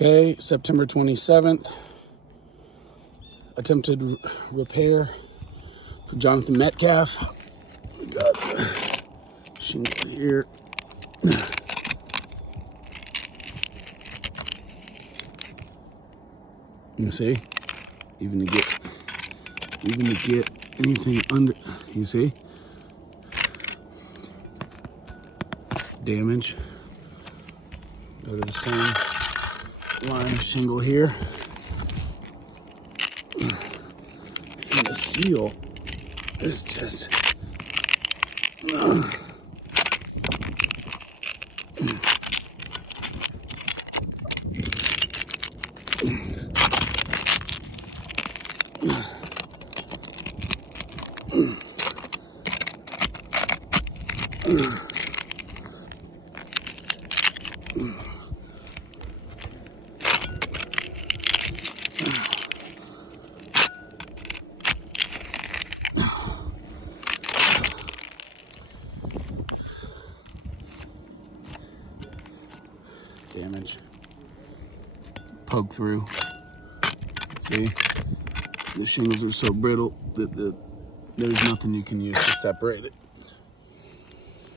Okay, September 27th. Attempted repair for Jonathan Metcalf. We got the shingle here. You see, even to get anything under, you see, damage. Go to the same line of shingle here, and the seal is just. Damage. Poke through. See? The shingles are so brittle that there's nothing you can use to separate it.